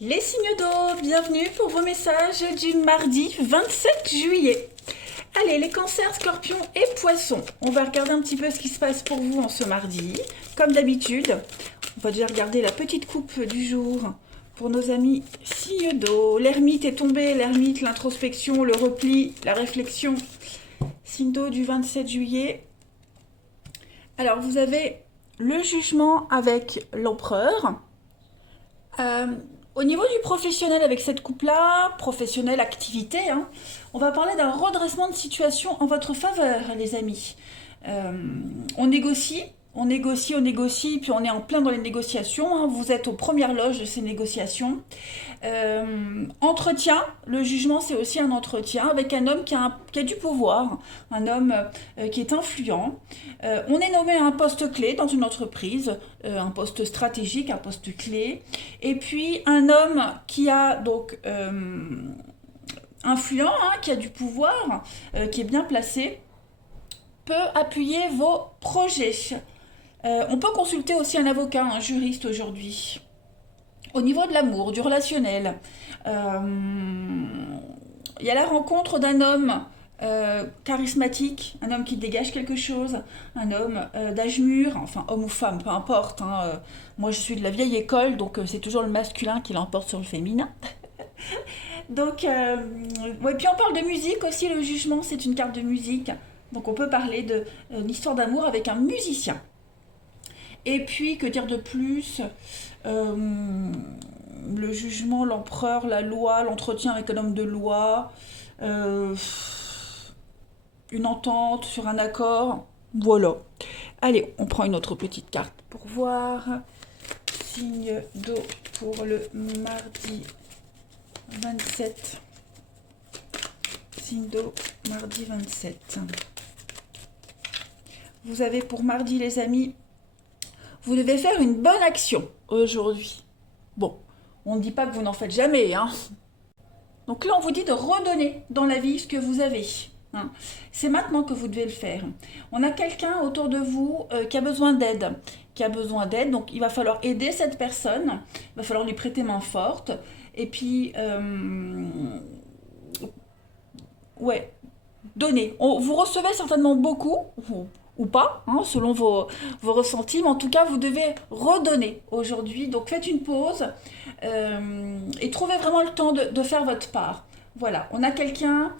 Les signes d'eau, bienvenue pour vos messages du mardi 27 juillet. Allez, les cancers, scorpions et poissons. On va regarder un petit peu ce qui se passe pour vous en ce mardi. Comme d'habitude, on va déjà regarder la petite coupe du jour pour nos amis signes d'eau. L'ermite est tombé, l'ermite, l'introspection, le repli, la réflexion. Signe d'eau du 27 juillet. Alors, vous avez le jugement avec l'empereur. Euh, Au niveau du professionnel avec cette coupe-là, professionnel, activité, hein, on va parler d'un redressement de situation en votre faveur, les amis. Euh, on négocie, on négocie, on négocie, puis on est en plein dans les négociations, hein, vous êtes aux premières loges de ces négociations. Entretien, le jugement c'est aussi un entretien avec un homme qui a du pouvoir, un homme qui est influent. On est nommé à un poste clé dans une entreprise, un poste stratégique, un poste clé. Et puis un homme qui a donc influent, hein, qui a du pouvoir, qui est bien placé, peut appuyer vos projets. On peut consulter aussi un avocat, un juriste aujourd'hui. Au niveau de l'amour, du relationnel, il y a la rencontre d'un homme charismatique, un homme qui dégage quelque chose, un homme d'âge mûr, enfin homme ou femme, peu importe. Hein, moi je suis de la vieille école, donc c'est toujours le masculin qui l'emporte sur le féminin. Donc, ouais, puis on parle de musique aussi, le jugement c'est une carte de musique. Donc on peut parler de l'histoire d'amour avec un musicien. Et puis, que dire de plus? Euh, le jugement, l'empereur, la loi, l'entretien avec un homme de loi, euh, une entente sur un accord. Voilà. Allez, on prend une autre petite carte pour voir. Signe d'eau pour le mardi 27. Signe d'eau, mardi 27. Vous avez pour mardi, les amis, vous devez faire une bonne action aujourd'hui. Bon, on ne dit pas que vous n'en faites jamais, hein. Donc là, on vous dit de redonner dans la vie ce que vous avez, hein. C'est maintenant que vous devez le faire. On a quelqu'un autour de vous qui a besoin d'aide. Donc il va falloir aider cette personne. Il va falloir lui prêter main forte. Et puis, ouais, donner. Vous recevez certainement beaucoup, ou pas, hein, selon vos ressentis, mais en tout cas, vous devez redonner aujourd'hui. Donc faites une pause et trouvez vraiment le temps de faire votre part. Voilà, on a quelqu'un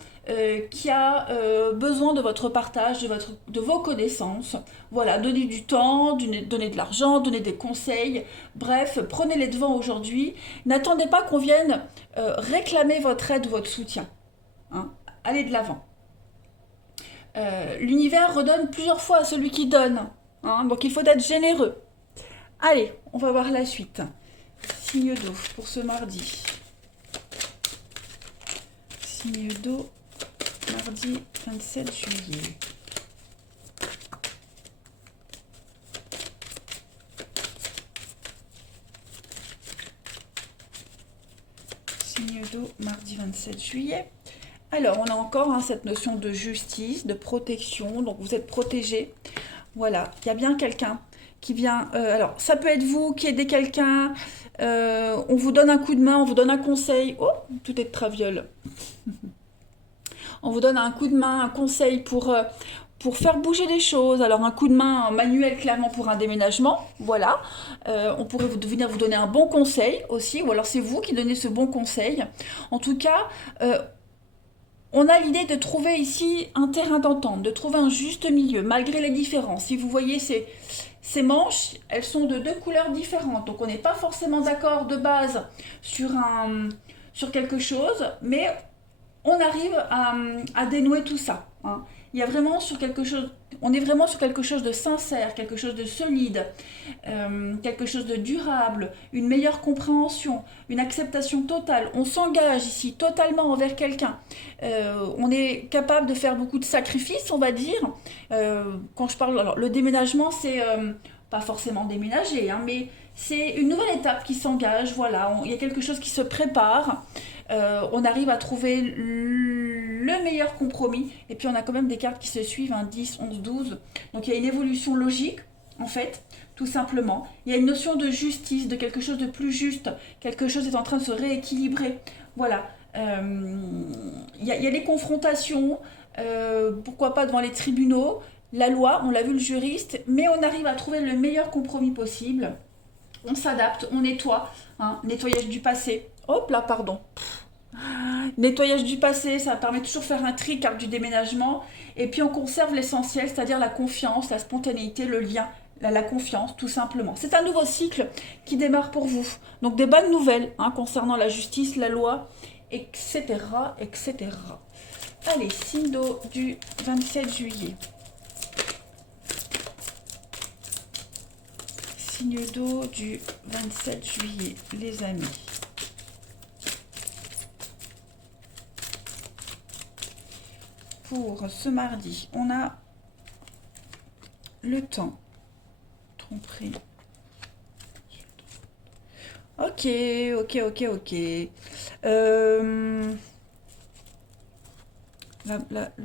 qui a besoin de votre partage, de vos connaissances. Voilà, donnez du temps, donnez de l'argent, donnez des conseils. Bref, prenez les devants aujourd'hui. N'attendez pas qu'on vienne réclamer votre aide ou votre soutien, hein. Allez de l'avant. L'univers redonne plusieurs fois à celui qui donne, hein, donc il faut être généreux. Allez, on va voir la suite. Signe d'eau pour ce mardi. Signe d'eau, mardi 27 juillet. Signe d'eau, mardi 27 juillet. Alors, on a encore, hein, cette notion de justice, de protection. Donc, vous êtes protégé. Voilà, il y a bien quelqu'un qui vient. Alors, ça peut être vous qui aidez quelqu'un. On vous donne un coup de main, on vous donne un conseil. Oh, tout est de traviole. On vous donne un coup de main, un conseil pour faire bouger les choses. Alors un coup de main manuel clairement pour un déménagement, voilà. On pourrait venir vous donner un bon conseil aussi, ou alors c'est vous qui donnez ce bon conseil. En tout cas, on a l'idée de trouver ici un terrain d'entente, de trouver un juste milieu, malgré les différences. Si vous voyez ces manches, elles sont de deux couleurs différentes. Donc on n'est pas forcément d'accord de base sur quelque chose, mais on arrive à dénouer tout ça, hein. Il y a vraiment sur quelque chose, on est vraiment sur quelque chose de sincère, quelque chose de solide, quelque chose de durable, une meilleure compréhension, une acceptation totale. On s'engage ici totalement envers quelqu'un. On est capable de faire beaucoup de sacrifices, on va dire. Quand je parle, alors le déménagement, c'est pas forcément déménager, hein, mais c'est une nouvelle étape qui s'engage. Voilà, il y a quelque chose qui se prépare. On arrive à trouver le meilleur compromis. Et puis on a quand même des cartes qui se suivent, hein, 10, 11, 12. Donc il y a une évolution logique en fait, tout simplement. Il y a une notion de justice, de quelque chose de plus juste, quelque chose est en train de se rééquilibrer. Voilà. Il y a des confrontations, pourquoi pas devant les tribunaux, la loi, on l'a vu le juriste, mais on arrive à trouver le meilleur compromis possible. On s'adapte, on nettoie, hein, nettoyage du passé. Hop là, pardon. Nettoyage du passé, ça permet toujours de faire un tri, carte du déménagement. Et puis on conserve l'essentiel, c'est-à-dire la confiance, la spontanéité, le lien, la confiance, tout simplement. C'est un nouveau cycle qui démarre pour vous. Donc des bonnes nouvelles hein, concernant la justice, la loi, etc., etc. Allez, signe d'eau du 27 juillet. Signe d'eau du 27 juillet, les amis. Pour ce mardi, on a le temps. Tromperie. Ok, ok, ok, ok. Le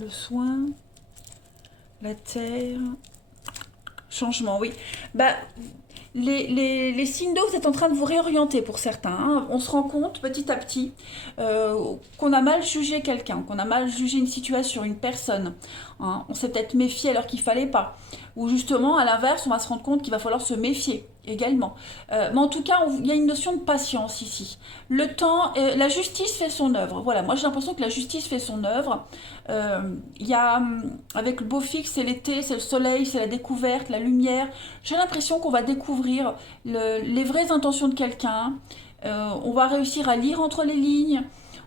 soin, la terre, changement, oui. Bah, les signes d'eau, vous êtes en train de vous réorienter pour certains. Hein. On se rend compte petit à petit qu'on a mal jugé quelqu'un, qu'on a mal jugé une situation, une personne. Hein. On s'est peut-être méfié alors qu'il fallait pas. Ou justement, à l'inverse, on va se rendre compte qu'il va falloir se méfier également. Mais en tout cas, il y a une notion de patience ici. Le temps, la justice fait son œuvre. Voilà, moi j'ai l'impression que la justice fait son œuvre. Il y a, avec le beau fixe, c'est l'été, c'est le soleil, c'est la découverte, la lumière. J'ai l'impression qu'on va découvrir les vraies intentions de quelqu'un. On va réussir à lire entre les lignes.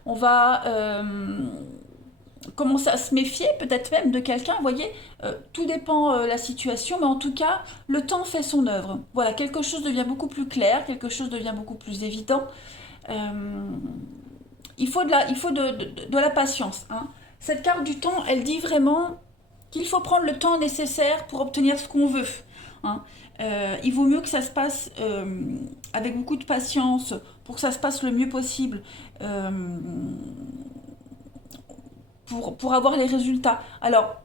On va commencer à se méfier peut-être même de quelqu'un. Vous voyez, tout dépend la situation, mais en tout cas, le temps fait son œuvre. Voilà, quelque chose devient beaucoup plus clair, quelque chose devient beaucoup plus évident. Euh, il faut de la patience. Hein. Cette carte du temps, elle dit vraiment qu'il faut prendre le temps nécessaire pour obtenir ce qu'on veut. Hein. Il vaut mieux que ça se passe avec beaucoup de patience pour que ça se passe le mieux possible pour avoir les résultats. Alors,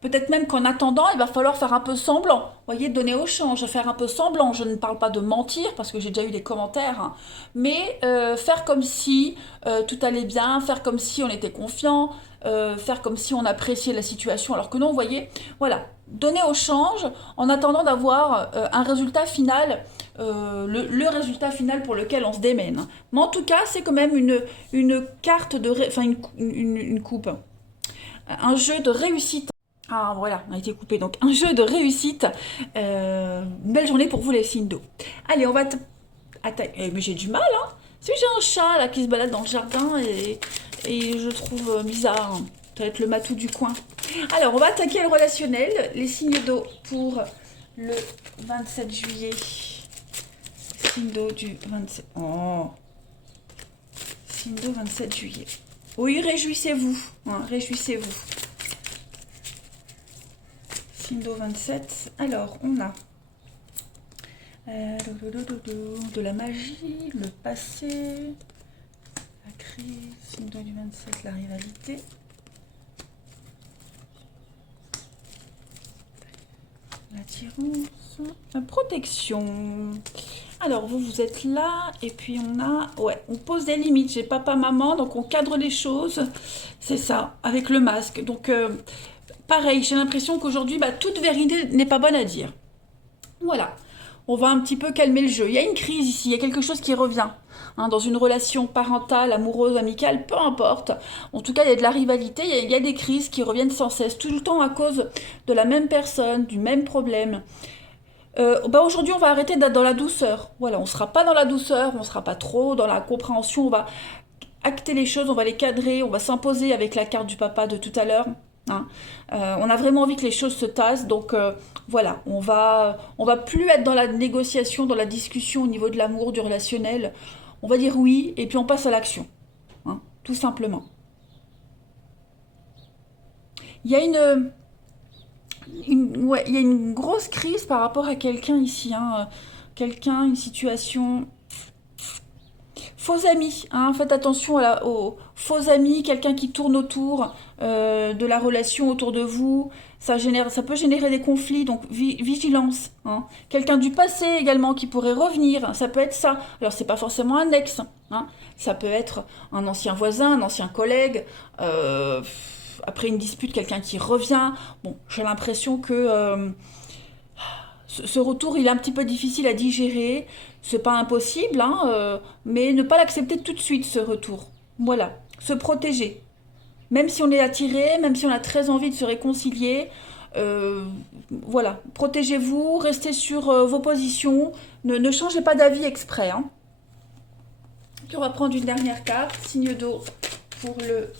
peut-être même qu'en attendant, il va falloir faire un peu semblant. Vous voyez, donner au change, faire un peu semblant. Je ne parle pas de mentir, parce que j'ai déjà eu des commentaires, hein, mais faire comme si tout allait bien, faire comme si on était confiant, faire comme si on appréciait la situation, alors que non, vous voyez, voilà. Donner au change en attendant d'avoir un résultat final, le résultat final pour lequel on se démène. Mais en tout cas, c'est quand même une carte de... Enfin, une coupe. Un jeu de réussite. Ah voilà, on a été coupé. Donc un jeu de réussite. Belle journée pour vous les signes d'eau. Allez, on va attaquer. Mais j'ai du mal, hein. Si j'ai un chat là qui se balade dans le jardin et je trouve bizarre. Hein. Ça va être le matou du coin. Alors, on va attaquer le relationnel. Les signes d'eau pour le 27 juillet. Signe d'eau du 27... Oh. Signe d'eau 27 juillet. Oui, réjouissez-vous. Hein, réjouissez-vous. Signe d'eau 27. Alors, on a de la magie, le passé, la crise, signe d'eau du 27, la rivalité. L'attirance, la protection. Alors, vous êtes là, et puis on pose des limites. J'ai papa, maman, donc on cadre les choses. C'est ça, avec le masque. Donc, pareil, j'ai l'impression qu'aujourd'hui, toute vérité n'est pas bonne à dire. Voilà, on va un petit peu calmer le jeu. Il y a une crise ici, il y a quelque chose qui revient. Hein, dans une relation parentale, amoureuse, amicale, peu importe. En tout cas, il y a de la rivalité, il y a des crises qui reviennent sans cesse, tout le temps à cause de la même personne, du même problème. Aujourd'hui, on va arrêter d'être dans la douceur. Voilà, on ne sera pas dans la douceur, on ne sera pas trop dans la compréhension, on va acter les choses, on va les cadrer, on va s'imposer avec la carte du papa de tout à l'heure. Hein. On a vraiment envie que les choses se tassent, donc voilà, on va plus être dans la négociation, dans la discussion au niveau de l'amour, du relationnel. On va dire oui, et puis on passe à l'action, hein, tout simplement. Il y a il y a une grosse crise par rapport à quelqu'un ici, hein. Quelqu'un, une situation. Faux amis, hein, faites attention aux faux amis, quelqu'un qui tourne autour de la relation autour de vous. Ça peut générer des conflits, donc vigilance, hein. Quelqu'un du passé également qui pourrait revenir, ça peut être ça. Alors c'est pas forcément un ex, hein. Ça peut être un ancien voisin, un ancien collègue. Après une dispute, quelqu'un qui revient. Bon, j'ai l'impression que ce retour, il est un petit peu difficile à digérer. C'est pas impossible, hein, mais ne pas l'accepter tout de suite, ce retour. Voilà, se protéger. Même si on est attiré, même si on a très envie de se réconcilier, euh, voilà, protégez-vous, restez sur vos positions, ne changez pas d'avis exprès, hein. Puis on va prendre une dernière carte, signe d'eau pour le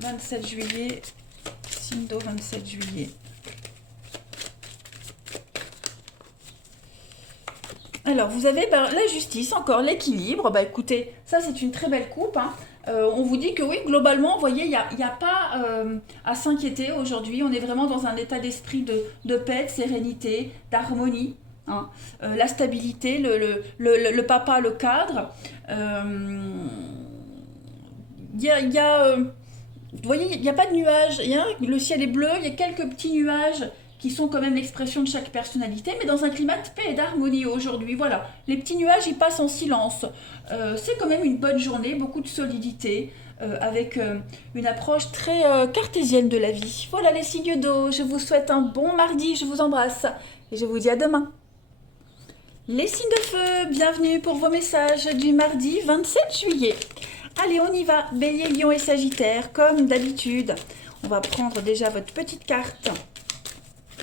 27 juillet, signe d'eau 27 juillet. Alors, vous avez la justice, encore l'équilibre. Bah écoutez, ça c'est une très belle coupe, hein. On vous dit que oui, globalement, vous voyez, il y a pas à s'inquiéter aujourd'hui. On est vraiment dans un état d'esprit de paix, de sérénité, d'harmonie, hein. La stabilité, le papa, le cadre. Il y a, vous voyez, il n'y a pas de nuages, le ciel est bleu, il y a quelques petits nuages qui sont quand même l'expression de chaque personnalité, mais dans un climat de paix et d'harmonie aujourd'hui. Voilà, les petits nuages, ils passent en silence. C'est quand même une bonne journée, beaucoup de solidité, avec une approche très cartésienne de la vie. Voilà les signes d'eau, je vous souhaite un bon mardi, je vous embrasse, et je vous dis à demain. Les signes de feu, bienvenue pour vos messages du mardi 27 juillet. Allez, on y va, Bélier, Lion et Sagittaire, comme d'habitude. On va prendre déjà votre petite carte.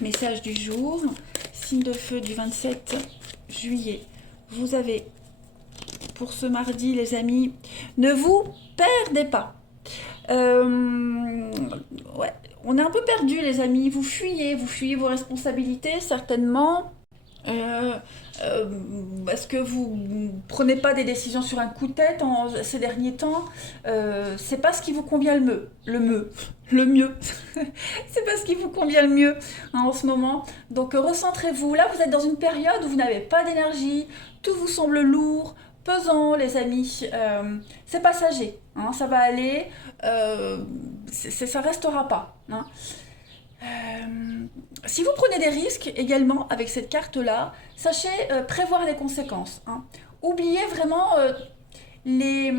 Message du jour, signe de feu du 27 juillet. Vous avez pour ce mardi, les amis, ne vous perdez pas. Ouais, on est un peu perdu, les amis. Vous fuyez vos responsabilités, certainement. Euh, euh, Est-ce que vous prenez pas des décisions sur un coup de tête ces derniers temps? C'est pas ce qui vous convient le mieux. C'est pas ce qui vous convient le mieux, hein, en ce moment. Donc recentrez-vous. Là, vous êtes dans une période où vous n'avez pas d'énergie, tout vous semble lourd, pesant, les amis. C'est passager, hein, ça va aller, ça restera pas, hein. Euh, Si vous prenez des risques également avec cette carte-là, sachez prévoir les conséquences, hein. Oubliez vraiment les,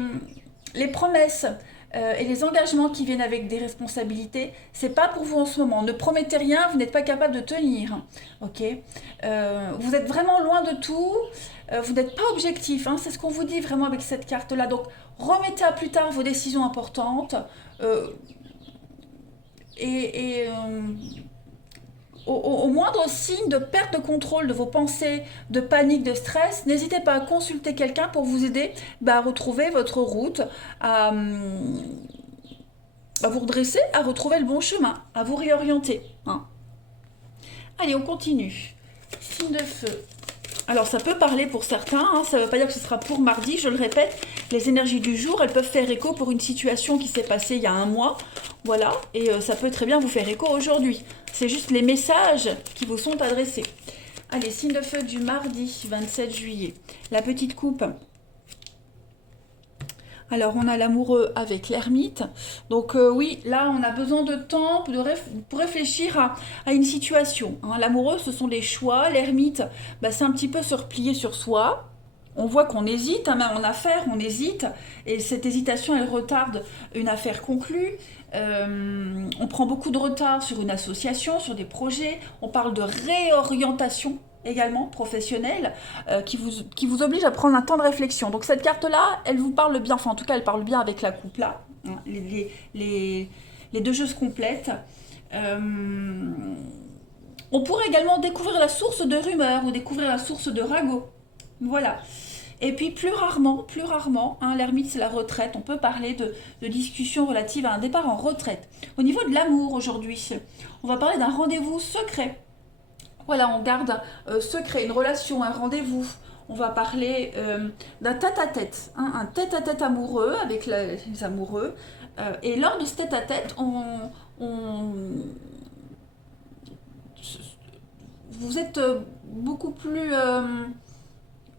les promesses et les engagements qui viennent avec des responsabilités. C'est pas pour vous en ce moment. Ne promettez rien, vous n'êtes pas capable de tenir. Ok. Vous êtes vraiment loin de tout. Vous n'êtes pas objectif, hein, c'est ce qu'on vous dit vraiment avec cette carte-là. Donc remettez à plus tard vos décisions importantes. Euh, et au moindre signe de perte de contrôle de vos pensées, de panique, de stress, n'hésitez pas à consulter quelqu'un pour vous aider à retrouver votre route, à, à vous redresser, à retrouver le bon chemin, à vous réorienter, hein. Allez, on continue. Signe de feu. Alors ça peut parler pour certains, hein, ça ne veut pas dire que ce sera pour mardi, je le répète, les énergies du jour, elles peuvent faire écho pour une situation qui s'est passée il y a un mois, voilà, et ça peut très bien vous faire écho aujourd'hui. C'est juste les messages qui vous sont adressés. Allez, signe de feu du mardi 27 juillet. La petite coupe. Alors, on a l'amoureux avec l'ermite. Donc, oui, là, on a besoin de temps pour réfléchir à une situation, hein. L'amoureux, ce sont des choix. L'ermite, bah, c'est un petit peu se replier sur soi. On voit qu'on hésite, hein, même en affaires, on hésite. Et cette hésitation, elle retarde une affaire conclue. On prend beaucoup de retard sur une association, sur des projets. On parle de réorientation également professionnelle, qui vous oblige à prendre un temps de réflexion. Donc cette carte-là, elle vous parle bien, enfin en tout cas elle parle bien avec la coupe là, hein. Les deux jeux se complètent. Euh, on pourrait également découvrir la source de rumeurs ou découvrir la source de ragots. Voilà. Et puis plus rarement, hein, l'ermite c'est la retraite. On peut parler de discussions relatives à un départ en retraite. Au niveau de l'amour aujourd'hui, on va parler d'un rendez-vous secret. Voilà, on garde secret, une relation, un rendez-vous. On va parler d'un tête-à-tête, hein, un tête-à-tête amoureux avec les amoureux. Et lors de ce tête-à-tête, vous êtes beaucoup plus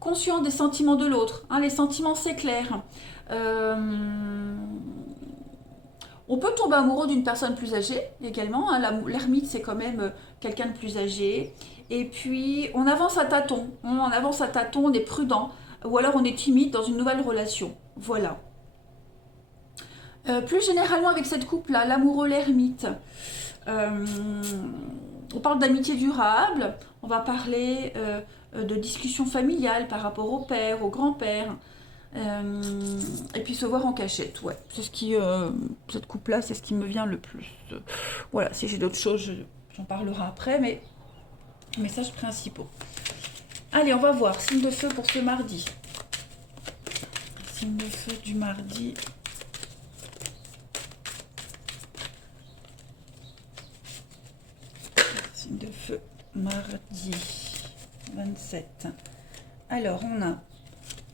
conscient des sentiments de l'autre. Hein, les sentiments, c'est clair. On peut tomber amoureux d'une personne plus âgée également. Hein, l'ermite, c'est quand même quelqu'un de plus âgé. Et puis, on avance à tâtons. On avance à tâtons, on est prudent. Ou alors, on est timide dans une nouvelle relation. Voilà. Plus généralement, avec cette couple-là, l'amoureux, l'ermite, on parle d'amitié durable. On va parler de discussion familiale par rapport au père, au grand-père. Et puis se voir en cachette, ouais. C'est ce qui, cette coupe-là, c'est ce qui me vient le plus. Voilà, si j'ai d'autres choses, j'en parlerai après, mais messages principaux. Allez, on va voir. Signe de feu pour ce mardi. Signe de feu du mardi. Signe de feu mardi 27. Alors, on a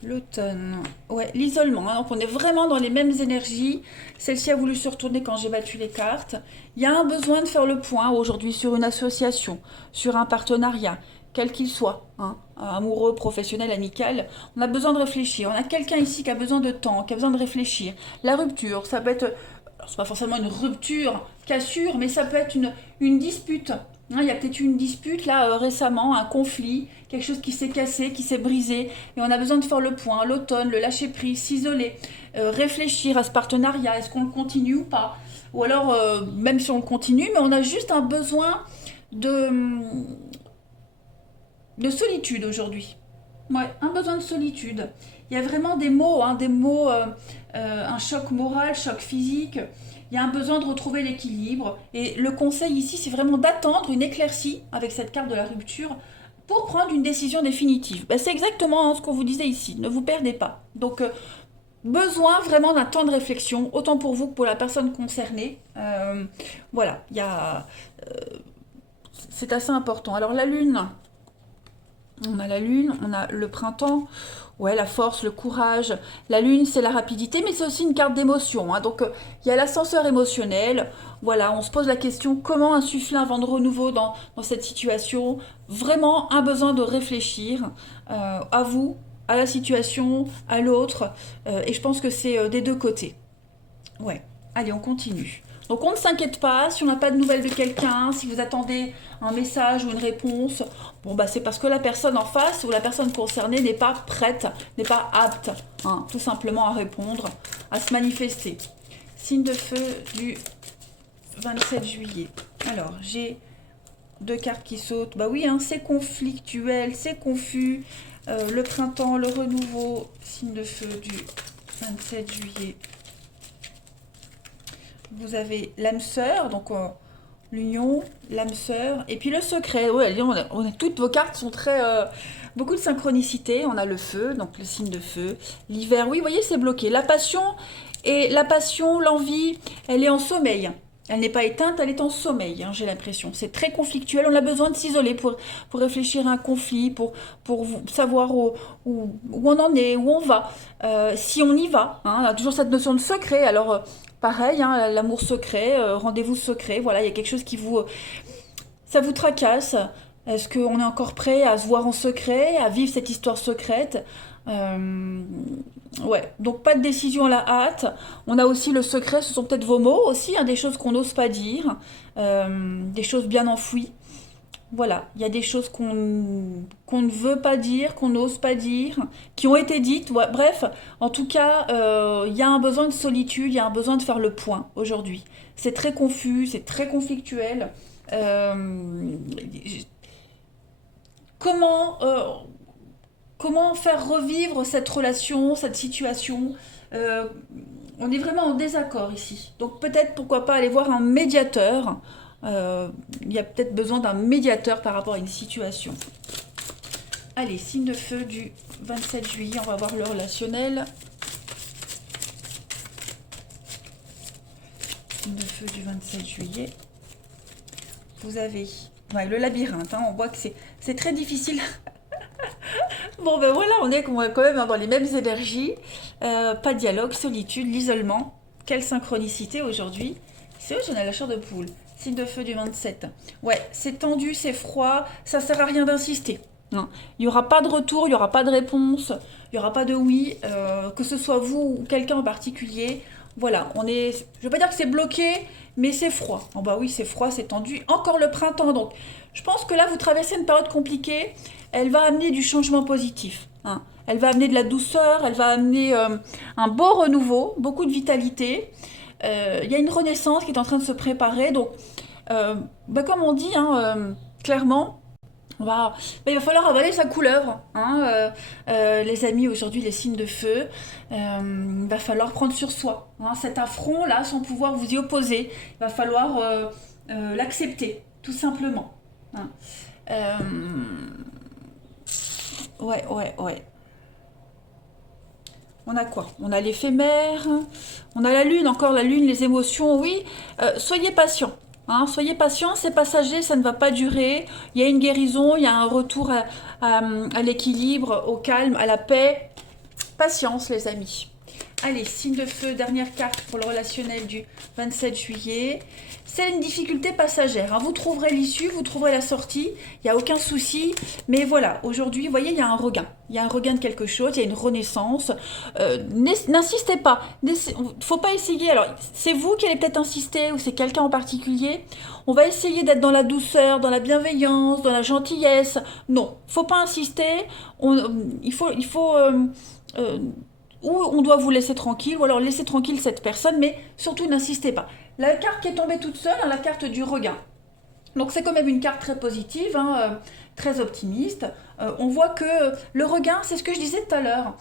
l'automne, ouais, l'isolement, hein, donc on est vraiment dans les mêmes énergies. Celle-ci a voulu se retourner quand j'ai battu les cartes. Il y a un besoin de faire le point aujourd'hui sur une association, sur un partenariat, quel qu'il soit, hein, amoureux, professionnel, amical. On a besoin de réfléchir. On a quelqu'un ici qui a besoin de temps, qui a besoin de réfléchir. La rupture, ça peut être, c'est pas forcément une rupture, cassure, mais ça peut être une dispute. Hein, il y a peut-être eu une dispute là récemment, un conflit, quelque chose qui s'est cassé, qui s'est brisé, et on a besoin de faire le point, l'automne, le lâcher prise, s'isoler, réfléchir à ce partenariat, est-ce qu'on le continue ou pas, ou alors même si on le continue, mais on a juste un besoin de solitude aujourd'hui. Ouais, un besoin de solitude. Il y a vraiment des mots, hein, un choc moral, choc physique. Il y a un besoin de retrouver l'équilibre. Et le conseil ici, c'est vraiment d'attendre une éclaircie avec cette carte de la rupture pour prendre une décision définitive. Ben, c'est exactement ce qu'on vous disait ici. Ne vous perdez pas. Donc, besoin vraiment d'un temps de réflexion, autant pour vous que pour la personne concernée. Voilà, c'est assez important. Alors, la lune. On a la lune, on a le printemps, ouais, la force, le courage. La lune, c'est la rapidité, mais c'est aussi une carte d'émotion. Hein. Donc, il y a l'ascenseur émotionnel. Voilà, on se pose la question, comment insuffler un vent de renouveau dans cette situation? Vraiment, un besoin de réfléchir à vous, à la situation, à l'autre. Et je pense que c'est des deux côtés. Ouais, allez, on continue. Donc on ne s'inquiète pas, si on n'a pas de nouvelles de quelqu'un, si vous attendez un message ou une réponse, bon bah c'est parce que la personne en face ou la personne concernée n'est pas prête, n'est pas apte, hein, tout simplement à répondre, à se manifester. Signe de feu du 27 juillet. Alors j'ai deux cartes qui sautent. Bah oui, hein, c'est conflictuel, c'est confus. Le printemps, le renouveau, signe de feu du 27 juillet. Vous avez l'âme sœur, donc l'union, l'âme sœur, et puis le secret. Ouais, toutes vos cartes sont très... beaucoup de synchronicité. On a le feu, donc le signe de feu. L'hiver, oui, vous voyez, c'est bloqué. La passion, l'envie, elle est en sommeil. Elle n'est pas éteinte, elle est en sommeil, hein, j'ai l'impression. C'est très conflictuel, on a besoin de s'isoler pour réfléchir à un conflit, pour savoir où on en est, où on va, si on y va. Hein, on a toujours cette notion de secret, alors pareil, hein, l'amour secret, rendez-vous secret, voilà, il y a quelque chose qui ça vous tracasse. Est-ce qu'on est encore prêt à se voir en secret, à vivre cette histoire secrète? Ouais, donc pas de décision à la hâte. On a aussi le secret, ce sont peut-être vos mots aussi, hein, des choses qu'on n'ose pas dire, des choses bien enfouies. Voilà, il y a des choses qu'on ne veut pas dire, qu'on n'ose pas dire, qui ont été dites. Ouais, bref, en tout cas, il y a un besoin de solitude, il y a un besoin de faire le point aujourd'hui. C'est très confus, c'est très conflictuel. Comment, comment faire revivre cette relation, cette situation? On est vraiment en désaccord ici. Donc peut-être, pourquoi pas, aller voir un médiateur. Il y a peut-être besoin d'un médiateur par rapport à une situation. Allez, signe de feu du 27 juillet, on va voir le relationnel. Signe de feu du 27 juillet. Vous avez le labyrinthe, hein, on voit que c'est très difficile. Bon ben voilà, on est quand même dans les mêmes énergies. Pas de dialogue, solitude, l'isolement. Quelle synchronicité aujourd'hui. C'est où j'en ai la chair de poule. Signe de feu du 27. Ouais, c'est tendu, c'est froid, ça sert à rien d'insister. hein. Il n'y aura pas de retour, il n'y aura pas de réponse, il n'y aura pas de oui, que ce soit vous ou quelqu'un en particulier. Voilà, on est, je ne veux pas dire que c'est bloqué, mais c'est froid. Oh bah oui, c'est froid, c'est tendu. Encore le printemps, donc je pense que là, vous traversez une période compliquée. Elle va amener du changement positif, hein. Elle va amener de la douceur, elle va amener un beau renouveau, beaucoup de vitalité. Il y a une renaissance qui est en train de se préparer. Donc, bah comme on dit, hein, clairement, bah, il va falloir avaler sa couleuvre, hein, les amis, aujourd'hui, les signes de feu. Il va falloir prendre sur soi, hein, cet affront-là, sans pouvoir vous y opposer. Il va falloir l'accepter, tout simplement, hein. Euh, ouais, ouais, ouais. On a quoi? On a l'éphémère, on a la lune, encore la lune, les émotions, oui. Soyez patient, hein, soyez patient, c'est passager, ça ne va pas durer. Il y a une guérison, il y a un retour à l'équilibre, au calme, à la paix. Patience, les amis. Allez, signe de feu, dernière carte pour le relationnel du 27 juillet. C'est une difficulté passagère, hein. Vous trouverez l'issue, vous trouverez la sortie, il n'y a aucun souci. Mais voilà, aujourd'hui, vous voyez, il y a un regain. Il y a un regain de quelque chose, il y a une renaissance. N'insistez pas. Il ne faut pas essayer. Alors, c'est vous qui allez peut-être insister ou c'est quelqu'un en particulier. On va essayer d'être dans la douceur, dans la bienveillance, dans la gentillesse. Non, faut pas insister. Euh, ou on doit vous laisser tranquille, ou alors laisser tranquille cette personne, mais surtout n'insistez pas. La carte qui est tombée toute seule, hein, la carte du regain. Donc c'est quand même une carte très positive, hein, très optimiste. On voit que le regain, c'est ce que je disais tout à l'heure.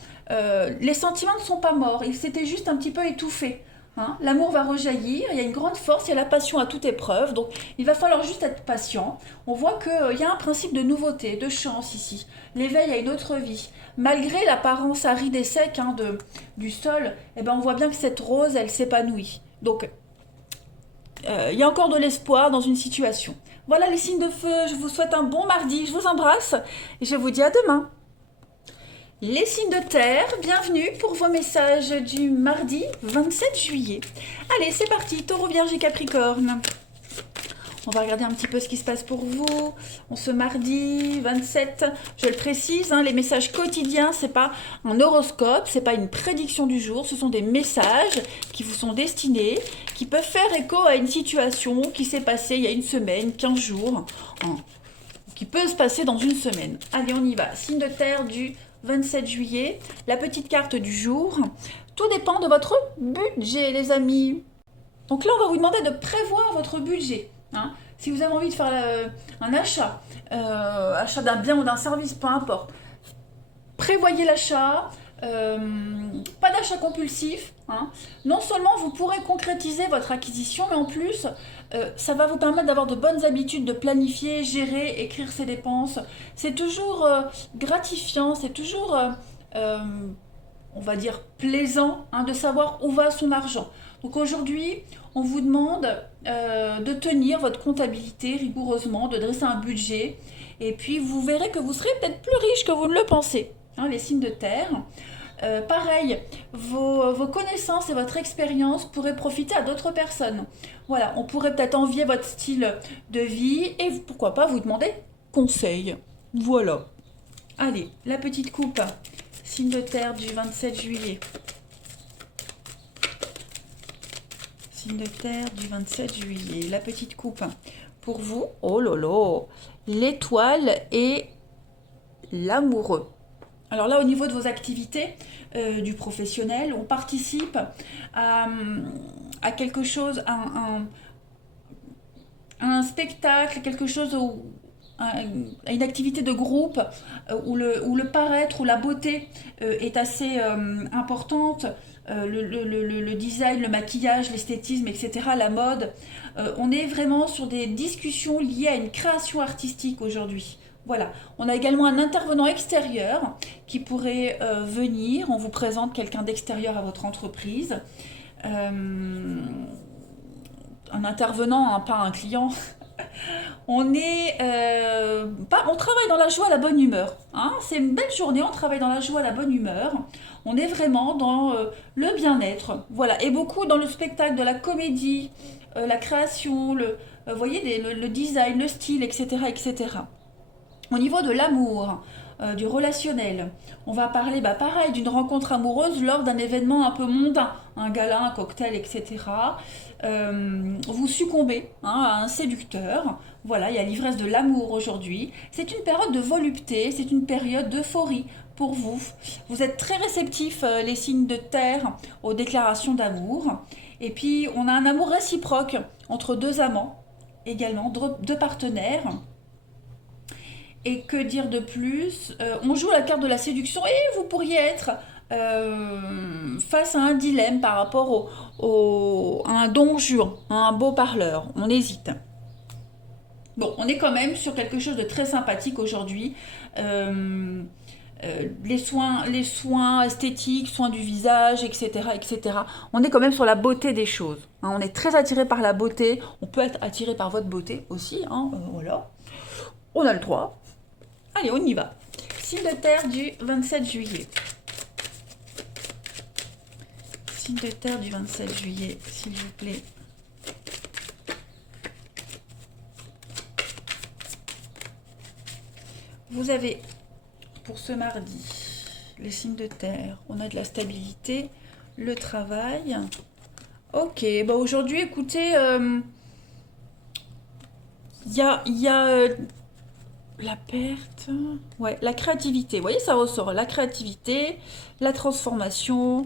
Les sentiments ne sont pas morts, ils s'étaient juste un petit peu étouffés, hein. L'amour va rejaillir, il y a une grande force, il y a la passion à toute épreuve, donc il va falloir juste être patient. On voit qu'il y a un principe de nouveauté, de chance ici. L'éveil à une autre vie. Malgré l'apparence aride et sec, hein, du sol, eh ben, on voit bien que cette rose, elle s'épanouit. Donc il y a encore de l'espoir dans une situation. Voilà les signes de feu, je vous souhaite un bon mardi, je vous embrasse et je vous dis à demain. Les signes de terre, bienvenue pour vos messages du mardi 27 juillet. Allez, c'est parti, Taureau, Vierge et Capricorne. On va regarder un petit peu ce qui se passe pour vous. On se mardi 27, je le précise, hein, les messages quotidiens, c'est pas un horoscope, c'est pas une prédiction du jour, ce sont des messages qui vous sont destinés, qui peuvent faire écho à une situation qui s'est passée il y a une semaine, 15 jours, hein, qui peut se passer dans une semaine. Allez, on y va. Signe de terre du 27 juillet, la petite carte du jour. Tout dépend de votre budget, les amis. Donc là, on va vous demander de prévoir votre budget, hein. Si vous avez envie de faire un achat, achat d'un bien ou d'un service, peu importe, prévoyez l'achat, pas d'achat compulsif, hein. Non seulement vous pourrez concrétiser votre acquisition, mais en plus, ça va vous permettre d'avoir de bonnes habitudes, de planifier, gérer, écrire ses dépenses. C'est toujours gratifiant, c'est toujours, on va dire, plaisant, hein, de savoir où va son argent. Donc aujourd'hui, on vous demande de tenir votre comptabilité rigoureusement, de dresser un budget, et puis vous verrez que vous serez peut-être plus riche que vous ne le pensez, hein, les signes de terre. Pareil, vos connaissances et votre expérience pourraient profiter à d'autres personnes. Voilà, on pourrait peut-être envier votre style de vie et pourquoi pas vous demander conseil. Voilà. Allez, la petite coupe, signe de terre du 27 juillet. Signe de terre du 27 juillet. La petite coupe pour vous. Oh là là, l'étoile et l'amoureux. Alors là, au niveau de vos activités du professionnel, on participe à quelque chose, à un spectacle, quelque chose à une activité de groupe où le paraître ou la beauté est assez importante. Le design, le maquillage, l'esthétisme, etc., la mode. On est vraiment sur des discussions liées à une création artistique aujourd'hui. Voilà. On a également un intervenant extérieur qui pourrait venir. On vous présente quelqu'un d'extérieur à votre entreprise. Un intervenant, hein, pas un client. On travaille dans la joie, la bonne humeur, hein. C'est une belle journée, on travaille dans la joie, la bonne humeur. On est vraiment dans le bien-être, voilà. Et beaucoup dans le spectacle, de la comédie, la création, voyez, le design, le style, etc., etc. Au niveau de l'amour, du relationnel, on va parler, bah, pareil, d'une rencontre amoureuse lors d'un événement un peu mondain, un gala, un cocktail, etc. Vous succombez hein, à un séducteur. Voilà, il y a l'ivresse de l'amour aujourd'hui. C'est une période de volupté, c'est une période d'euphorie pour vous. Vous êtes très réceptifs, les signes de terre, aux déclarations d'amour. Et puis, on a un amour réciproque entre deux amants, également, deux partenaires. Et que dire de plus? On joue la carte de la séduction et vous pourriez être face à un dilemme par rapport à un don Juan, à un beau parleur. On hésite. Bon, on est quand même sur quelque chose de très sympathique aujourd'hui. Les soins esthétiques, soins du visage, etc., etc. On est quand même sur la beauté des choses. Hein, on est très attiré par la beauté. On peut être attiré par votre beauté aussi. Hein, voilà. On a le droit. Allez, on y va. Signe de terre du 27 juillet. Signe de terre du 27 juillet, s'il vous plaît. Vous avez, pour ce mardi, les signes de terre. On a de la stabilité, le travail. Ok, bah aujourd'hui, écoutez, il y a la perte, ouais, la créativité. Vous voyez, ça ressort. La créativité, la transformation.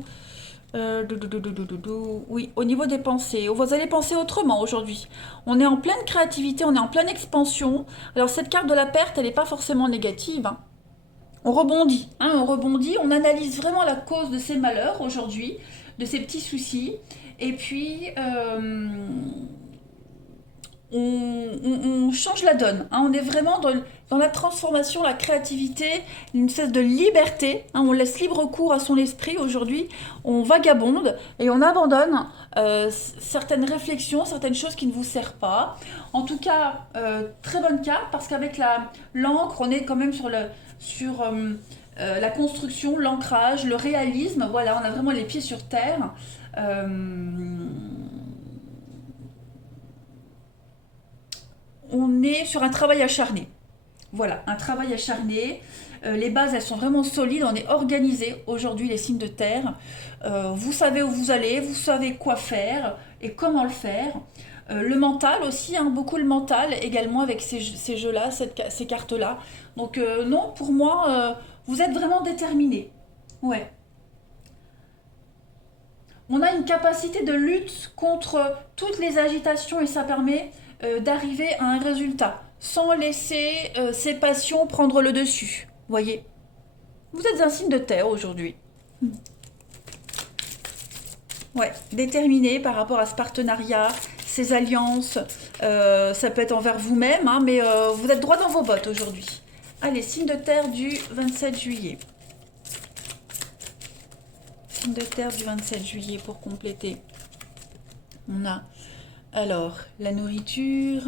Oui, au niveau des pensées. Vous allez penser autrement aujourd'hui. On est en pleine créativité, on est en pleine expansion. Alors cette carte de la perte, elle n'est pas forcément négative. Hein. On rebondit, hein, on analyse vraiment la cause de ces malheurs aujourd'hui, de ces petits soucis. Et puis, on change la donne. Hein. On est vraiment dans la transformation, la créativité, une espèce de liberté. Hein. On laisse libre cours à son esprit aujourd'hui. On vagabonde et on abandonne certaines réflexions, certaines choses qui ne vous servent pas. En tout cas, très bonne carte parce qu'avec l'encre, on est quand même sur la construction, l'ancrage, le réalisme. Voilà, on a vraiment les pieds sur terre. On est sur un travail acharné. Voilà, un travail acharné. Les bases, elles sont vraiment solides. On est organisé aujourd'hui, les signes de terre. Vous savez où vous allez, vous savez quoi faire et comment le faire. Le mental aussi, hein, beaucoup le mental également avec ces jeux-là, ces cartes-là. Donc non, pour moi, vous êtes vraiment déterminé. Ouais. On a une capacité de lutte contre toutes les agitations et ça permet d'arriver à un résultat sans laisser ses passions prendre le dessus. Voyez, vous êtes un signe de terre aujourd'hui. Ouais, déterminé par rapport à ce partenariat, ces alliances. Ça peut être envers vous-même, hein, mais vous êtes droit dans vos bottes aujourd'hui. Allez, signe de terre du 27 juillet. Signe de terre du 27 juillet pour compléter. On a alors la nourriture,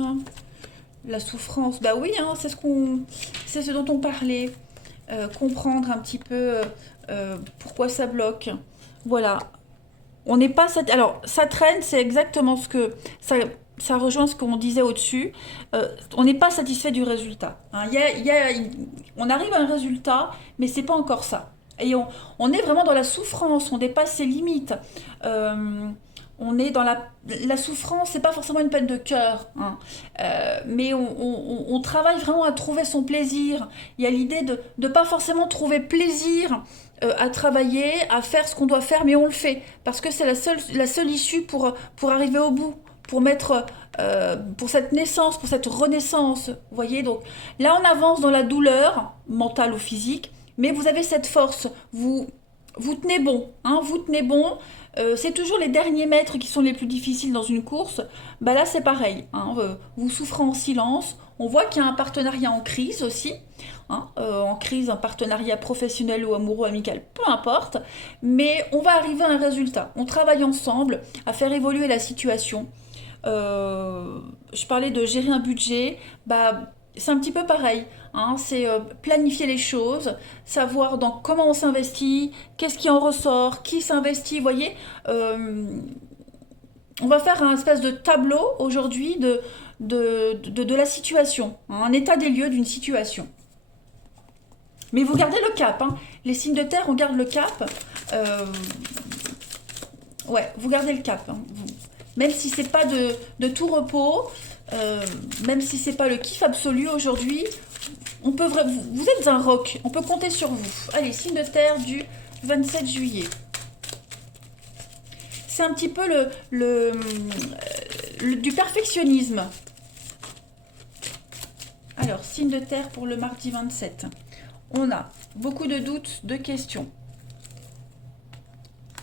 la souffrance. Bah oui, hein, c'est ce dont on parlait. Comprendre un petit peu pourquoi ça bloque. Voilà. On n'est pas alors ça traîne, c'est exactement ce que ça rejoint ce qu'on disait au-dessus. On n'est pas satisfait du résultat. Hein. On arrive à un résultat, mais c'est pas encore ça. Et on est vraiment dans la souffrance, on dépasse ses limites. On est dans la souffrance, c'est pas forcément une peine de cœur, hein. Mais on travaille vraiment à trouver son plaisir. Il y a l'idée de ne pas forcément trouver plaisir à travailler, à faire ce qu'on doit faire, mais on le fait parce que c'est la seule issue pour arriver au bout, pour mettre pour cette naissance, pour cette renaissance. Vous voyez, donc là on avance dans la douleur mentale ou physique, mais vous avez cette force. Vous tenez bon, hein, vous tenez bon. C'est toujours les derniers mètres qui sont les plus difficiles dans une course. Bah là, c'est pareil. Hein, vous souffrez en silence. On voit qu'il y a un partenariat en crise aussi. Hein, en crise, un partenariat professionnel ou amoureux, amical, peu importe. Mais on va arriver à un résultat. On travaille ensemble à faire évoluer la situation. Je parlais de gérer un budget. Bah, c'est un petit peu pareil. Hein, c'est planifier les choses, savoir dans comment on s'investit, qu'est-ce qui en ressort, qui s'investit, vous voyez. On va faire un espèce de tableau aujourd'hui de la situation, hein, un état des lieux d'une situation. Mais vous gardez le cap, hein. Les signes de terre, on garde le cap. Ouais, vous gardez le cap, hein. Même si c'est pas de tout repos, même si c'est pas le kiff absolu aujourd'hui, on peut vous êtes un rock, on peut compter sur vous. Allez, signe de terre du 27 juillet. C'est un petit peu du perfectionnisme. Alors, signe de terre pour le mardi 27. On a beaucoup de doutes, de questions.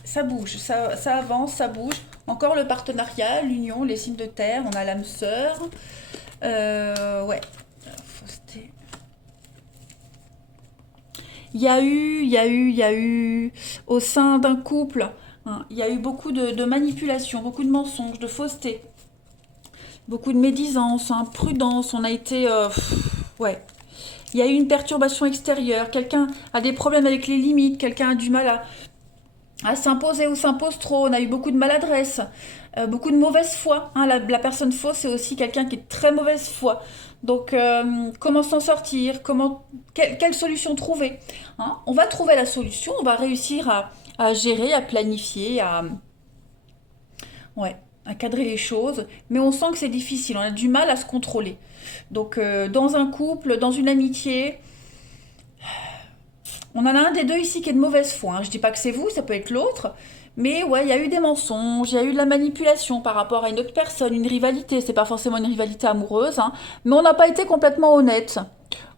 Ça bouge, ça avance, ça bouge. Encore le partenariat, l'union, les signes de terre. On a l'âme sœur. Ouais. Fausseté. Il y a eu, au sein d'un couple, hein, il y a eu beaucoup de manipulation, beaucoup de mensonges, de fausseté. Beaucoup de médisance, hein, prudence. On a été... ouais. Il y a eu une perturbation extérieure. Quelqu'un a des problèmes avec les limites. Quelqu'un a du mal à s'imposer ou s'impose trop. On a eu beaucoup de maladresse, beaucoup de mauvaise foi, hein. La personne fausse, c'est aussi quelqu'un qui est très mauvaise foi. Donc, comment s'en sortir, quelle solution trouver, hein. On va trouver la solution, on va réussir à gérer, à planifier, ouais, à cadrer les choses. Mais on sent que c'est difficile, on a du mal à se contrôler. Donc, dans un couple, dans une amitié... On en a un des deux ici qui est de mauvaise foi, hein. Je dis pas que c'est vous, ça peut être l'autre. Mais ouais, il y a eu des mensonges, il y a eu de la manipulation par rapport à une autre personne, une rivalité. C'est pas forcément une rivalité amoureuse, hein, mais on n'a pas été complètement honnête.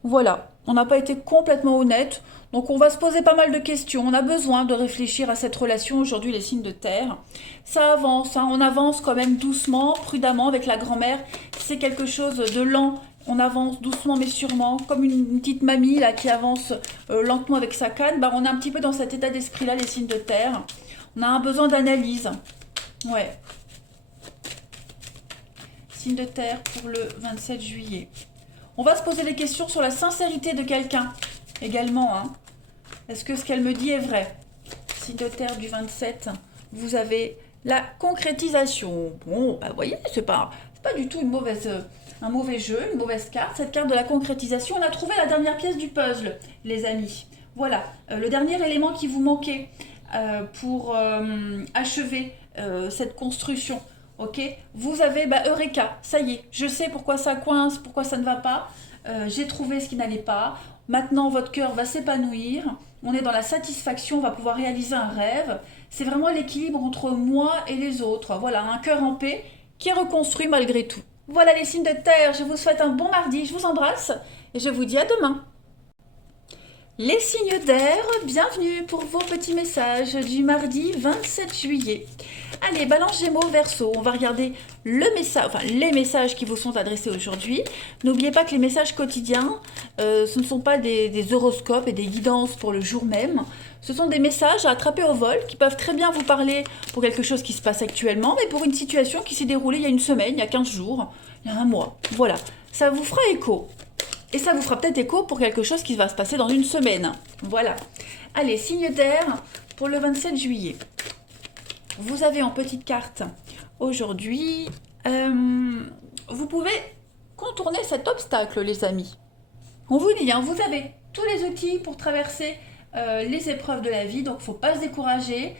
Voilà, on n'a pas été complètement honnête. Donc on va se poser pas mal de questions. On a besoin de réfléchir à cette relation aujourd'hui, les signes de terre. Ça avance, hein, on avance quand même doucement, prudemment avec la grand-mère. C'est quelque chose de lent. On avance doucement mais sûrement, comme une petite mamie là qui avance lentement avec sa canne. Bah, on est un petit peu dans cet état d'esprit-là, les signes de terre. On a un besoin d'analyse. Ouais. Signe de terre pour le 27 juillet. On va se poser des questions sur la sincérité de quelqu'un également, hein. Est-ce que ce qu'elle me dit est vrai? Signe de terre du 27, vous avez la concrétisation. Bon, bah, vous voyez, c'est pas du tout un mauvais jeu, une mauvaise carte. Cette carte de la concrétisation, on a trouvé la dernière pièce du puzzle, les amis. Voilà, le dernier élément qui vous manquait pour achever cette construction. Ok, vous avez, bah, Eureka, ça y est, je sais pourquoi ça coince, pourquoi ça ne va pas. J'ai trouvé ce qui n'allait pas. Maintenant, votre cœur va s'épanouir. On est dans la satisfaction, on va pouvoir réaliser un rêve. C'est vraiment l'équilibre entre moi et les autres. Voilà, un cœur en paix qui est reconstruit malgré tout. Voilà les signes de terre, je vous souhaite un bon mardi, je vous embrasse et je vous dis à demain. Les signes d'air, bienvenue pour vos petits messages du mardi 27 juillet. Allez, Balance Gémeaux, Verseau, on va regarder les messages qui vous sont adressés aujourd'hui. N'oubliez pas que les messages quotidiens, ce ne sont pas des horoscopes et des guidances pour le jour même. Ce sont des messages à attraper au vol qui peuvent très bien vous parler pour quelque chose qui se passe actuellement, mais pour une situation qui s'est déroulée il y a une semaine, il y a 15 jours, il y a un mois. Voilà, ça vous fera écho. Et ça vous fera peut-être écho pour quelque chose qui va se passer dans une semaine. Voilà. Allez, signe d'air pour le 27 juillet. Vous avez en petite carte aujourd'hui, vous pouvez contourner cet obstacle, les amis. On vous dit, hein, vous avez tous les outils pour traverser les épreuves de la vie, donc il ne faut pas se décourager.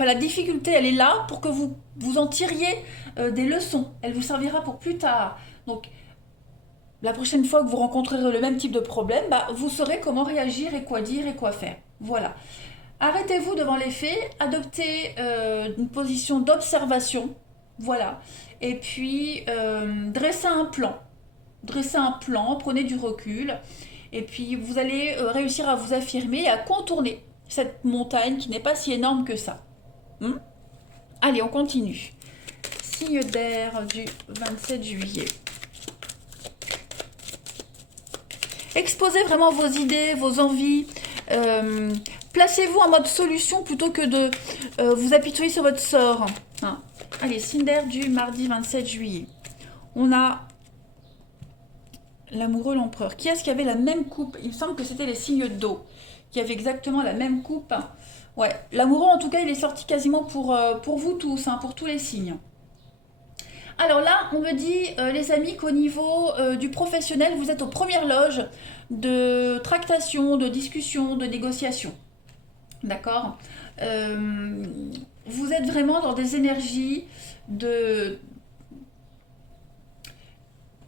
La difficulté, elle est là pour que vous en tiriez des leçons. Elle vous servira pour plus tard. Donc, la prochaine fois que vous rencontrerez le même type de problème, bah, vous saurez comment réagir et quoi dire et quoi faire. Voilà. Arrêtez-vous devant les faits, adoptez une position d'observation. Voilà. Et puis, dressez un plan. Dressez un plan, prenez du recul. Et puis, vous allez réussir à vous affirmer et à contourner cette montagne qui n'est pas si énorme que ça. Allez, on continue. Signe d'air du 27 juillet. Exposez vraiment vos idées, vos envies. Placez-vous en mode solution plutôt que de vous apitoyer sur votre sort. Hein. Allez, signe d'air du mardi 27 juillet. On a l'amoureux, l'empereur. Qui est-ce qui avait la même coupe? Il me semble que c'était les signes d'eau qui avaient exactement la même coupe. Ouais, l'amoureux, en tout cas, il est sorti quasiment pour vous tous, hein, pour tous les signes. Alors là, on me dit, les amis, qu'au niveau du professionnel, vous êtes aux premières loges de tractation, de discussion, de négociation. D'accord. Euh, Vous êtes vraiment dans des énergies de...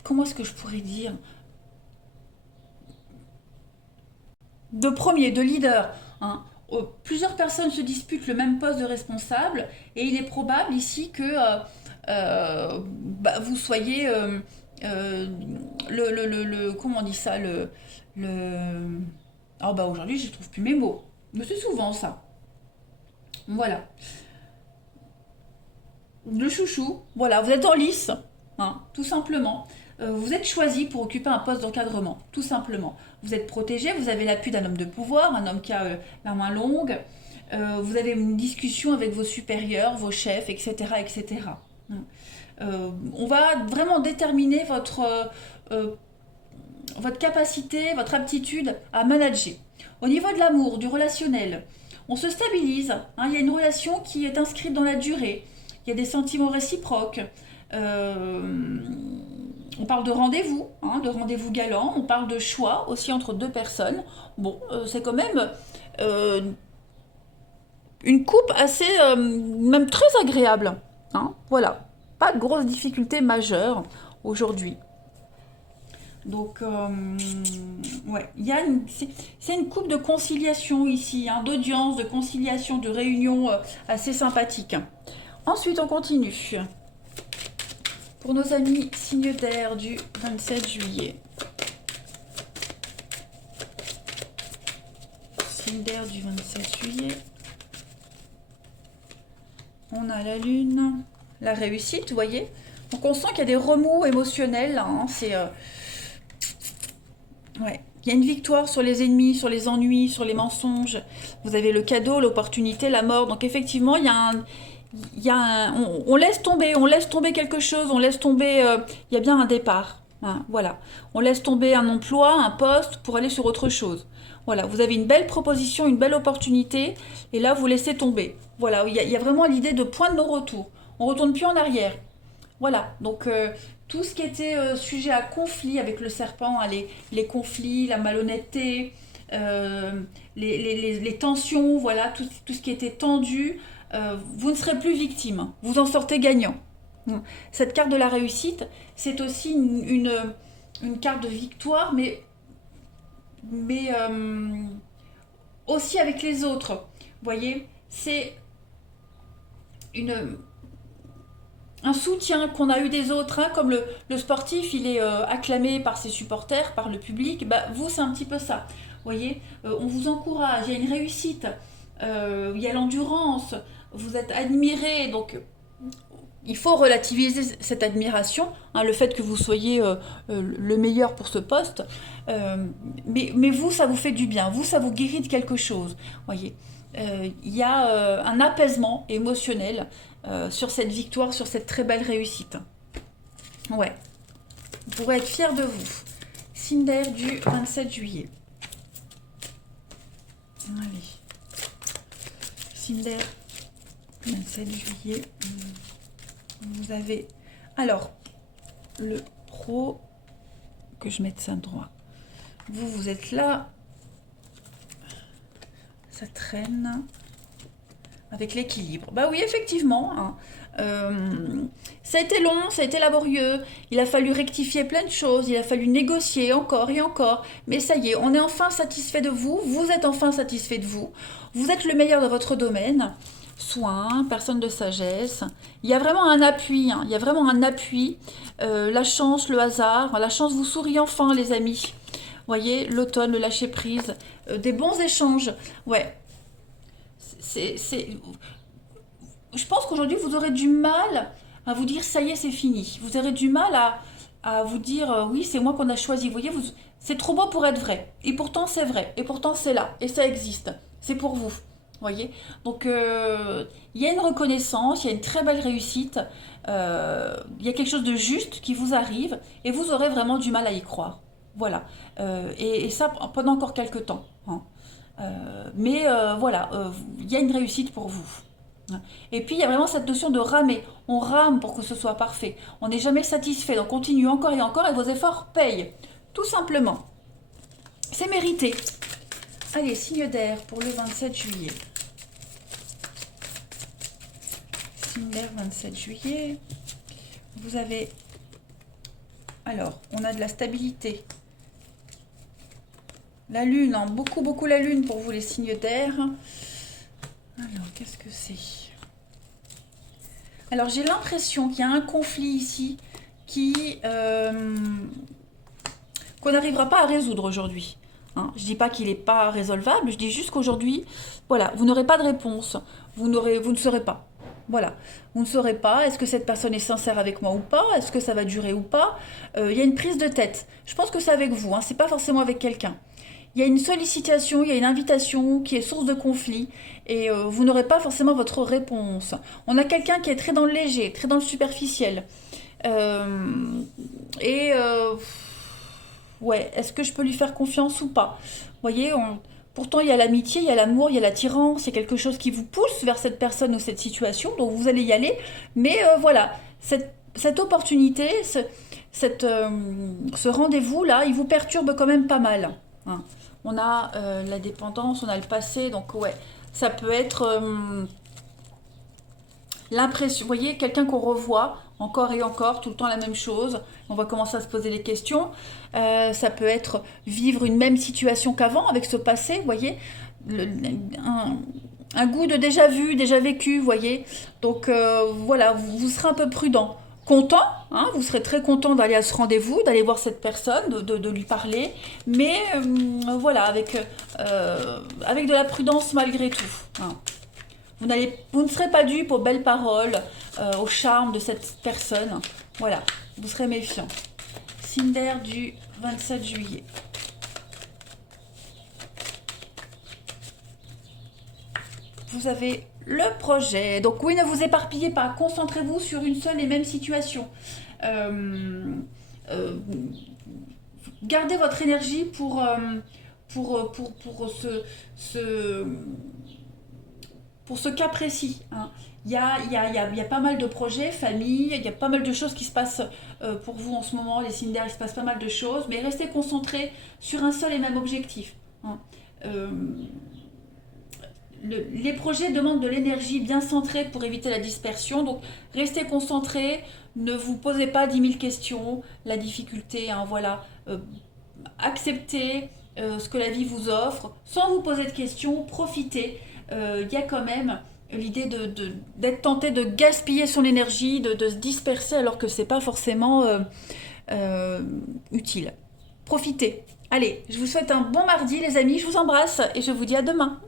Comment est-ce que je pourrais dire? De premier, de leader. Hein. Plusieurs personnes se disputent le même poste de responsable et il est probable ici que vous soyez comment on dit ça le oh bah aujourd'hui je trouve plus mes mots, mais c'est souvent ça. Voilà, le chouchou. Voilà, vous êtes en lice, hein, tout simplement. Vous êtes choisi pour occuper un poste d'encadrement, tout simplement. Vous êtes protégé, vous avez l'appui d'un homme de pouvoir, un homme qui a la main longue. Vous avez une discussion avec vos supérieurs, vos chefs, etc., etc. On va vraiment déterminer votre capacité, votre aptitude à manager. Au niveau de l'amour, du relationnel, on se stabilise. Hein, il y a une relation qui est inscrite dans la durée. Il y a des sentiments réciproques. Euh, on parle de rendez-vous, hein, de rendez-vous galant. On parle de choix aussi entre deux personnes. Bon, c'est quand même une coupe assez, même très agréable. Hein, voilà, pas de grosses difficultés majeures aujourd'hui. Donc, ouais, c'est une coupe de conciliation ici, hein, d'audience, de conciliation, de réunion assez sympathique. Ensuite, on continue. Pour nos amis signes d'air du 27 juillet. Signe d'air du 27 juillet. On a la lune, la réussite, vous voyez. Donc on sent qu'il y a des remous émotionnels. Hein, ouais. Il y a une victoire sur les ennemis, sur les ennuis, sur les mensonges. Vous avez le cadeau, l'opportunité, la mort. Donc effectivement, on laisse tomber quelque chose, on laisse tomber, il y a bien un départ. Hein, voilà. On laisse tomber un emploi, un poste pour aller sur autre chose. Voilà, vous avez une belle proposition, une belle opportunité, et là vous laissez tomber. Voilà, il y a vraiment l'idée de point de non-retour. On ne retourne plus en arrière. Voilà, donc tout ce qui était sujet à conflit avec le serpent, hein, les conflits, la malhonnêteté, euh, les tensions, voilà, tout ce qui était tendu, vous ne serez plus victime, vous en sortez gagnant. Cette carte de la réussite, c'est aussi une carte de victoire, mais aussi avec les autres. Vous voyez, c'est une, un soutien qu'on a eu des autres, hein, comme le sportif, il est acclamé par ses supporters, par le public, bah, vous c'est un petit peu ça. Vous voyez, on vous encourage, il y a une réussite, il y a l'endurance, vous êtes admiré, donc il faut relativiser cette admiration, hein, le fait que vous soyez le meilleur pour ce poste, mais vous, ça vous fait du bien, vous, ça vous guérit de quelque chose, voyez. Il y a un apaisement émotionnel sur cette victoire, sur cette très belle réussite. Ouais, vous pourrez être fiers de vous. Signe d'air du 27 juillet. Allez. Signe d'air 27 juillet. Vous avez... Alors, le pro... Que je mette ça droit. Vous êtes là. Ça traîne. Avec l'équilibre. Bah oui, effectivement. Hein. Ça a été long, ça a été laborieux. Il a fallu rectifier plein de choses. Il a fallu négocier encore et encore. Mais ça y est, on est enfin satisfait de vous. Vous êtes enfin satisfait de vous. Vous êtes le meilleur de votre domaine. Soins, personne de sagesse. Il y a vraiment un appui. Hein. Il y a vraiment un appui. La chance, le hasard. La chance vous sourit enfin, les amis. Voyez, l'automne, le lâcher prise. Des bons échanges. Ouais. Je pense qu'aujourd'hui, vous aurez du mal à vous dire ça y est, c'est fini. Vous aurez du mal à vous dire oui, c'est moi qu'on a choisi. Vous voyez, c'est trop beau pour être vrai. Et pourtant, c'est vrai. Et pourtant, c'est là. Et ça existe. C'est pour vous. Voyez. Donc, il y a une reconnaissance, il y a une très belle réussite. Il y a quelque chose de juste qui vous arrive. Et vous aurez vraiment du mal à y croire. Voilà. Et ça pendant encore quelques temps. Hein. Mais voilà, il y a une réussite pour vous. Et puis, il y a vraiment cette notion de ramer. On rame pour que ce soit parfait. On n'est jamais satisfait. Donc, continue encore et vos efforts payent. Tout simplement. C'est mérité. Allez, signe d'air pour le 27 juillet. Signe d'air 27 juillet. Vous avez... Alors, on a de la stabilité. La lune, hein, beaucoup la lune pour vous les signes d'air. Alors, qu'est-ce que c'est? Alors, j'ai l'impression qu'il y a un conflit ici qu'on n'arrivera pas à résoudre aujourd'hui. Hein, je ne dis pas qu'il n'est pas résolvable, je dis juste qu'aujourd'hui, voilà, vous n'aurez pas de réponse. Vous ne saurez pas. Voilà, vous ne saurez pas, est-ce que cette personne est sincère avec moi ou pas, est-ce que ça va durer ou pas. Il y a une prise de tête. Je pense que c'est avec vous, hein, c'est pas forcément avec quelqu'un. Il y a une sollicitation, il y a une invitation qui est source de conflit et vous n'aurez pas forcément votre réponse. On a quelqu'un qui est très dans le léger, très dans le superficiel. Euh, et ouais, est-ce que je peux lui faire confiance ou pas? Vous voyez, pourtant il y a l'amitié, il y a l'amour, il y a l'attirance, il y a quelque chose qui vous pousse vers cette personne ou cette situation, donc vous allez y aller. Mais voilà, cette opportunité, ce rendez-vous-là, il vous perturbe quand même pas mal. Hein. On a la dépendance, on a le passé, donc ouais, ça peut être l'impression, vous voyez, quelqu'un qu'on revoit encore et encore, tout le temps la même chose, on va commencer à se poser des questions. Ça peut être vivre une même situation qu'avant avec ce passé, vous voyez, le- un, un goût de déjà vu, déjà vécu, vous voyez. Donc voilà, vous serez un peu prudent. Content, hein, vous serez très content d'aller à ce rendez-vous, d'aller voir cette personne, de lui parler, mais voilà, avec de la prudence malgré tout. Hein. Vous ne serez pas dupe aux belles paroles, au charme de cette personne. Voilà, vous serez méfiant. Signe d'air du 27 juillet. Vous avez le projet. Donc oui, ne vous éparpillez pas. Concentrez-vous sur une seule et même situation. Euh, euh, Gardez votre énergie pour pour ce cas précis. Hein. Il y a pas mal de projets, famille, il y a pas mal de choses qui se passent pour vous en ce moment, les signes d'air, il se passe pas mal de choses, mais restez concentrés sur un seul et même objectif. Hein. Euh, les projets demandent de l'énergie bien centrée pour éviter la dispersion, donc restez concentrés, ne vous posez pas 10 000 questions, la difficulté, hein, voilà. Acceptez ce que la vie vous offre, sans vous poser de questions, profitez. Il y a quand même l'idée d'être tenté de gaspiller son énergie, de se disperser alors que c'est pas forcément euh, utile. Profitez. Allez, je vous souhaite un bon mardi les amis, je vous embrasse et je vous dis à demain.